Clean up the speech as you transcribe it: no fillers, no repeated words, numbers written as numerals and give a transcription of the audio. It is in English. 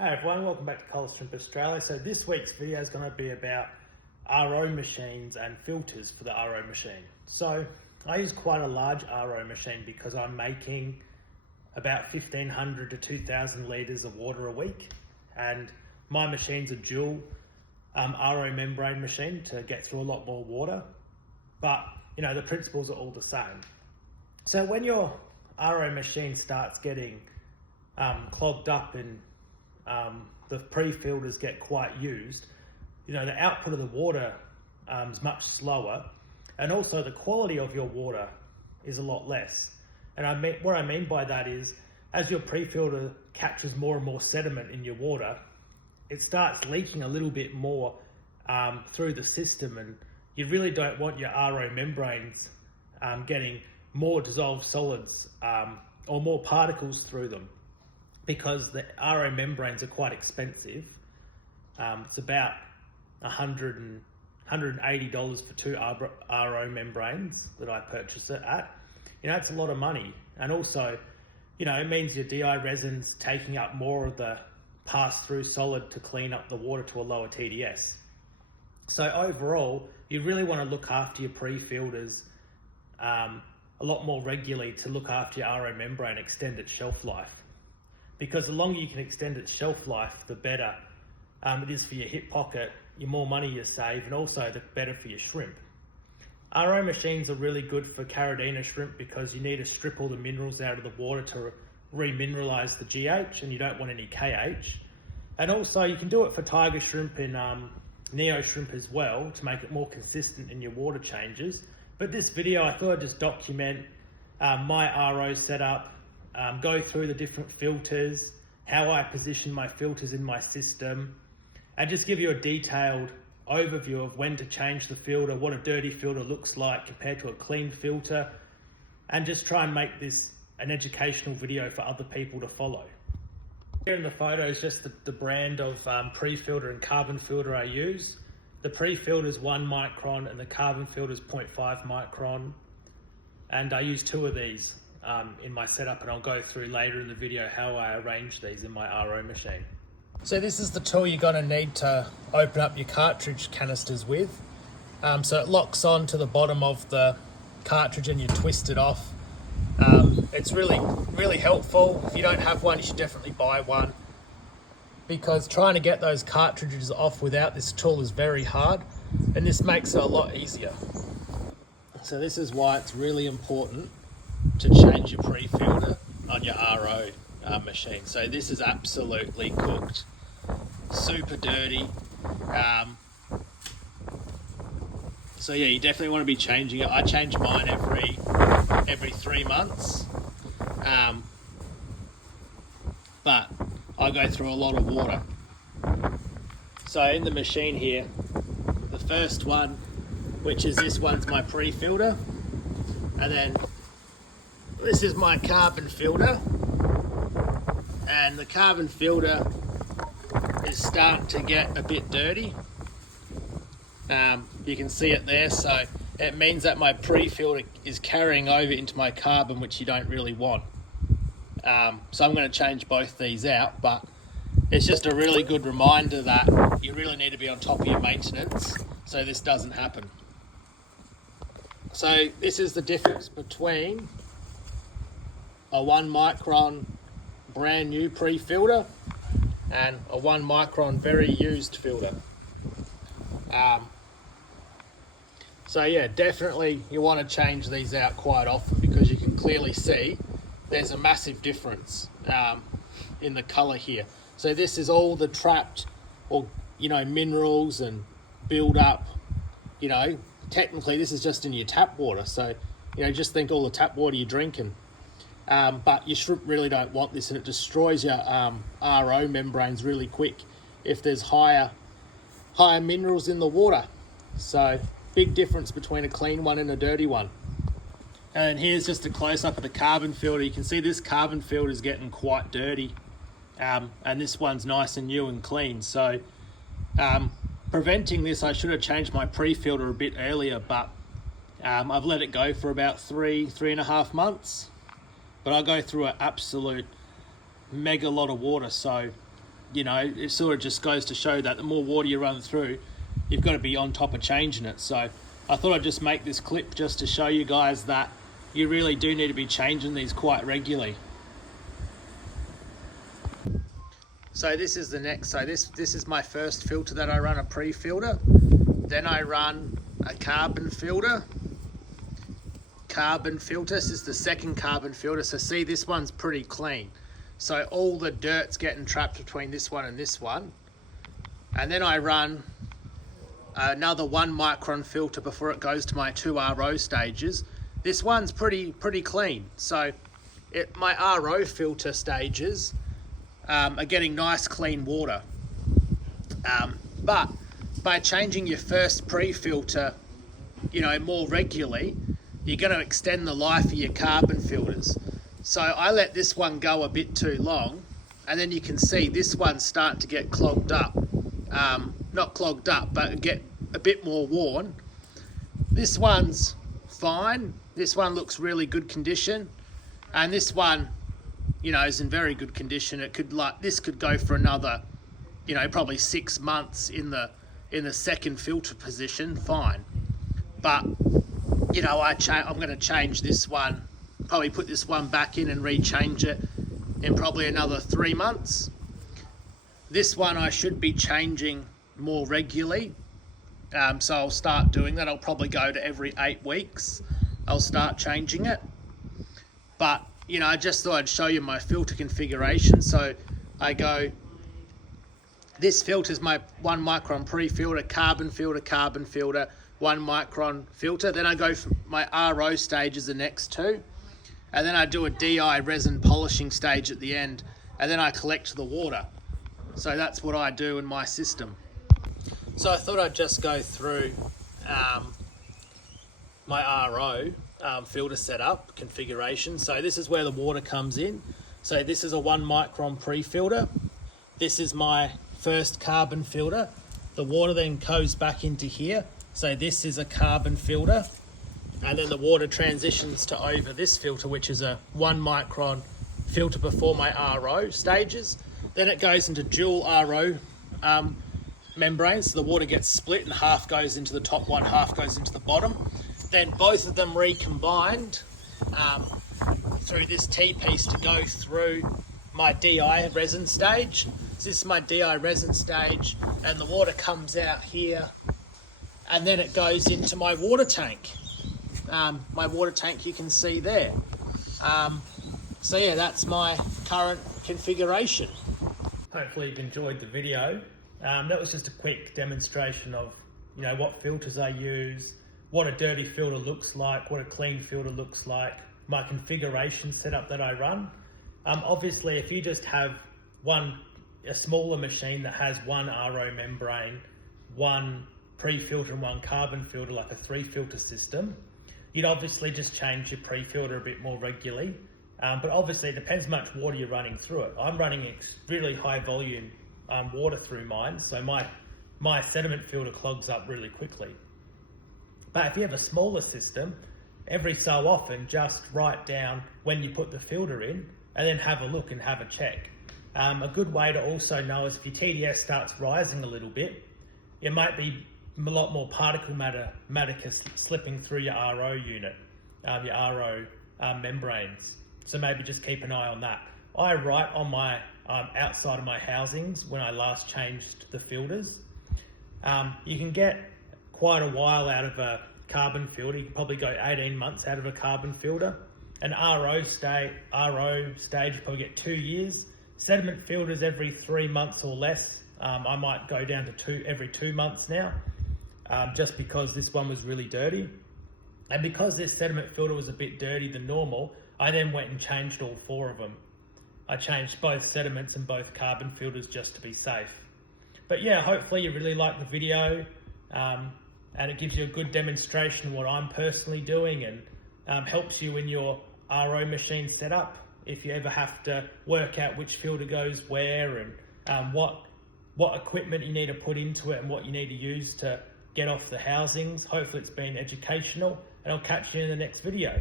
Hey everyone, welcome back to Coles Shrimp Australia. So this week's video is going to be about RO machines and filters for the RO machine. So I use quite a large RO machine because I'm making about 1,500 to 2,000 litres of water a week, and my machine's a dual RO membrane machine to get through a lot more water, but you know the principles are all the same. So when your RO machine starts getting clogged up and the pre-filters get quite used, you know, the output of the water is much slower, and also the quality of your water is a lot less. And what I mean by that is, as your pre-filter captures more and more sediment in your water, it starts leaking a little bit more through the system, and you really don't want your RO membranes getting more dissolved solids or more particles through them, because the RO membranes are quite expensive. It's about $180 for two RO membranes that I purchased it at. You know, it's a lot of money. And also, you know, it means your DI resin's taking up more of the pass-through solid to clean up the water to a lower TDS. So overall, you really want to look after your pre-filters a lot more regularly to look after your RO membrane, extend its shelf life. Because the longer you can extend its shelf life, the better it is for your hip pocket, the more money you save, and also the better for your shrimp. RO machines are really good for Caridina shrimp because you need to strip all the minerals out of the water to remineralize the GH, and you don't want any KH. And also you can do it for tiger shrimp and neo shrimp as well to make it more consistent in your water changes. But this video, I thought I'd just document my RO setup, go through the different filters, how I position my filters in my system, and just give you a detailed overview of when to change the filter, what a dirty filter looks like compared to a clean filter, and just try and make this an educational video for other people to follow. Here in the photo is just the brand of pre-filter and carbon filter I use. The pre-filter is 1 micron and the carbon filter is 0.5 micron. And I use 2 of these in my setup, and I'll go through later in the video how I arrange these in my RO machine. So this is the tool you're going to need to open up your cartridge canisters with. So it locks on to the bottom of the cartridge and you twist it off. It's really helpful. If you don't have one, you should definitely buy one, because trying to get those cartridges off without this tool is very hard, and this makes it a lot easier. So this is why it's really important to change your pre-filter on your RO machine. So this is absolutely cooked, super dirty. So yeah, you definitely want to be changing it. I change mine every 3 months, but I go through a lot of water. So in the machine here, the first one, which is this one's my pre-filter, and then this is my carbon filter, and the carbon filter is starting to get a bit dirty. You can see it there, so it means that my pre-filter is carrying over into my carbon, which you don't really want. So I'm going to change both these out, but it's just a really good reminder that you really need to be on top of your maintenance so this doesn't happen. So this is the difference between a 1 micron brand new pre-filter and a 1 micron very used filter. So yeah, definitely you want to change these out quite often, because you can clearly see there's a massive difference in the color here. So this is all the trapped, or you know, minerals and build up. You know, technically this is just in your tap water, so you know, just think all the tap water you're drinking. But your shrimp really don't want this, and it destroys your RO membranes really quick if there's higher minerals in the water. So big difference between a clean one and a dirty one. And here's just a close-up of the carbon filter. You can see this carbon filter is getting quite dirty, and this one's nice and new and clean. So preventing this, I should have changed my pre-filter a bit earlier, but I've let it go for about 3.5 months. But I go through an absolute mega lot of water, so you know, it sort of just goes to show that the more water you run through, you've got to be on top of changing it. So I thought I'd just make this clip just to show you guys that you really do need to be changing these quite regularly. So this is the next, so this is my first filter that I run, a pre-filter. Then I run a carbon filter. This is the second carbon filter. So see, this one's pretty clean. So all the dirt's getting trapped between this one and this one. And then I run another 1 micron filter before it goes to my 2 RO stages. This one's pretty clean. So my RO filter stages are getting nice clean water. But by changing your first pre-filter, you know, more regularly, you're going to extend the life of your carbon filters. So I let this one go a bit too long, and then you can see this one's starting to get clogged up. Not clogged up, but get a bit more worn. This one's fine. This one looks really good condition, and this one, you know, is in very good condition. This could go for another, you know, probably 6 months in the second filter position, fine. But you know, I'm going to change this one, probably put this one back in and rechange it in probably another 3 months. This one I should be changing more regularly, so I'll start doing that. I'll probably go to every 8 weeks. I'll start changing it. But you know, I just thought I'd show you my filter configuration. So I go, this filter is my 1 micron pre-filter, carbon filter, 1 micron filter. Then I go for my RO stage as the next 2. And then I do a DI resin polishing stage at the end. And then I collect the water. So that's what I do in my system. So I thought I'd just go through my RO filter setup configuration. So this is where the water comes in. So this is a 1 micron pre-filter. This is my first carbon filter. The water then goes back into here. So this is a carbon filter, and then the water transitions to over this filter, which is a 1 micron filter before my RO stages. Then it goes into dual RO membranes. So the water gets split and half goes into the top one, half goes into the bottom. Then both of them recombined through this T-piece to go through my DI resin stage. So this is my DI resin stage, and the water comes out here, and then it goes into my water tank. My water tank you can see there. So yeah, that's my current configuration. Hopefully you've enjoyed the video. That was just a quick demonstration of, you know, what filters I use, what a dirty filter looks like, what a clean filter looks like, my configuration setup that I run. Obviously, if you just have a smaller machine that has 1 RO membrane, 1 pre-filter and 1 carbon filter, like a 3-filter system, you'd obviously just change your pre-filter a bit more regularly. But obviously it depends how much water you're running through it. I'm running really high volume water through mine, so my sediment filter clogs up really quickly. But if you have a smaller system, every so often just write down when you put the filter in and then have a look and have a check. A good way to also know is if your TDS starts rising a little bit, it might be a lot more particle matter slipping through your RO unit, your RO membranes. So maybe just keep an eye on that. I write on my outside of my housings when I last changed the filters. You can get quite a while out of a carbon filter. You can probably go 18 months out of a carbon filter. An RO stage, you probably get 2 years. Sediment filters every 3 months or less. I might go down to every 2 months now, just because this one was really dirty. And because this sediment filter was a bit dirty than normal, I then went and changed all 4 of them. I changed both sediments and both carbon filters just to be safe. But yeah, hopefully you really like the video, and it gives you a good demonstration of what I'm personally doing, and helps you in your RO machine setup if you ever have to work out which filter goes where, and what equipment you need to put into it and what you need to use to get off the housings. Hopefully it's been educational, and I'll catch you in the next video.